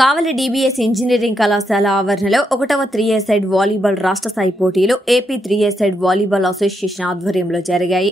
కావలి DBS engineering కళాశాల ఆవరణలో 1వ 3A సైడ్ వాలీబాల్ రాష్ట్ర స్థాయి పోటీలు AP 3A side volleyball association ఆధ్వర్యంలో జరిగాయి.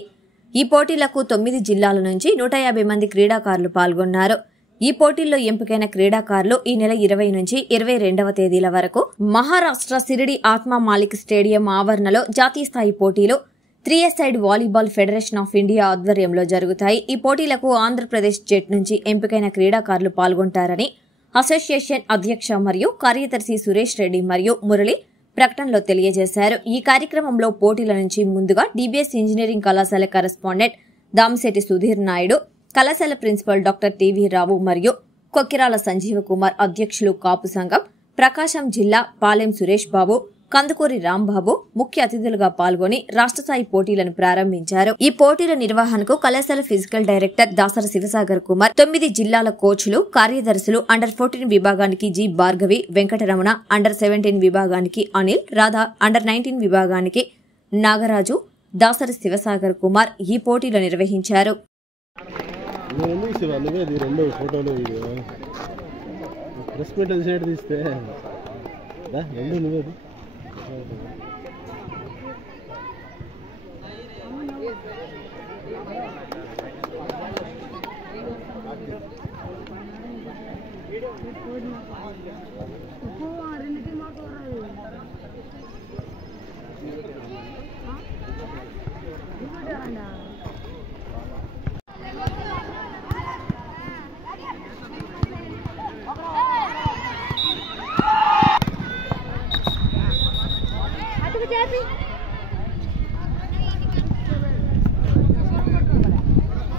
ఈ పోటీలకు 9 జిల్లాల నుంచి 150 మంది క్రీడాకారులు పాల్గొన్నారు. ఈ పోటీల్లో ఎంపికైన క్రీడాకారులు ఈ నెల 20 నుంచి 22వ తేదీల వరకు మహారాష్ట్ర సిరిడి ఆత్మా మాలిక్ స్టేడియం ఆవరణలో జాతీయ స్థాయి పోటీలు 3A side volleyball federation of India ఆధ్వర్యంలో జరుగుతాయి. ఈ పోటీలకు ఆంధ్రప్రదేశ్ జట్ నుంచి ఎంపికైన క్రీడాకారులు పాల్గొంటారని అసోసియేషన్ అధ్యక్ష మరియు కార్యదర్శి సురేష్ రెడ్డి మరియు మురళి ప్రకటనలో తెలియజేశారు. ఈ కార్యక్రమంలో పోటీల నుంచి ముందుగా డీబీఎస్ ఇంజనీరింగ్ కళాశాల కరెస్పాండెంట్ దామిశెట్టి సుధీర్ నాయుడు, కళాశాల ప్రిన్సిపల్ డాక్టర్ టీవీ రావు మరియు కొక్కిరాల సంజీవ కుమార్ అధ్యక్షులు కాపు సంఘం, ప్రకాశం జిల్లా పాలెం సురేష్ బాబు, కందుకూరి రాంబాబు ముఖ్య అతిథులుగా పాల్గొని రాష్ట్ర స్థాయి పోటీలను ప్రారంభించారు. ఈ పోటీల నిర్వహణకు కళాశాల ఫిజికల్ డైరెక్టర్ దాసర శివసాగర్ కుమార్, 9 జిల్లాల కోచ్లు, కార్యదర్శులు అండర్ 14 విభాగానికి జి భార్గవి, వెంకటరమణ, అండర్ 17 విభాగానికి అనిల్, రాధా, అండర్ 19 విభాగానికి నాగరాజు, దాసర శివసాగర్ కుమార్ ఈ పోటీలు నిర్వహించారు.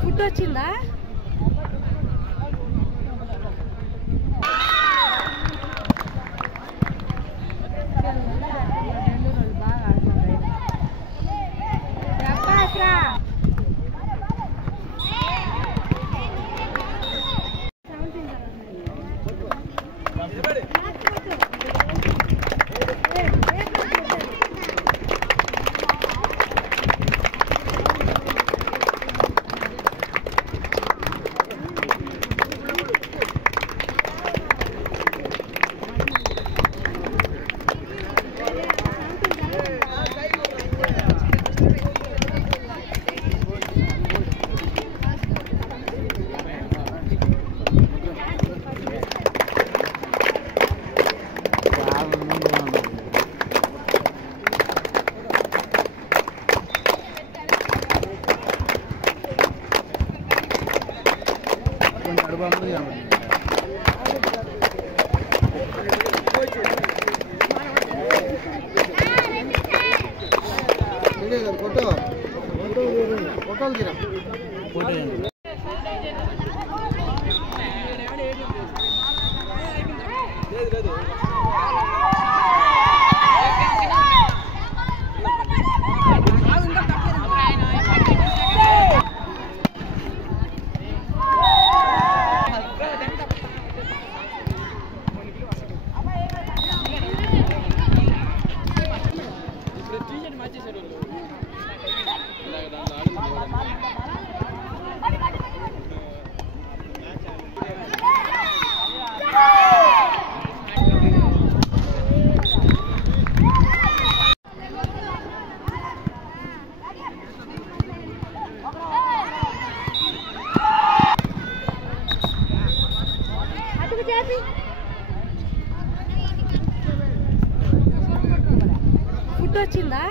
ఫుడ్ వచ్చిందా? ఫుడ్ వచ్చిందా?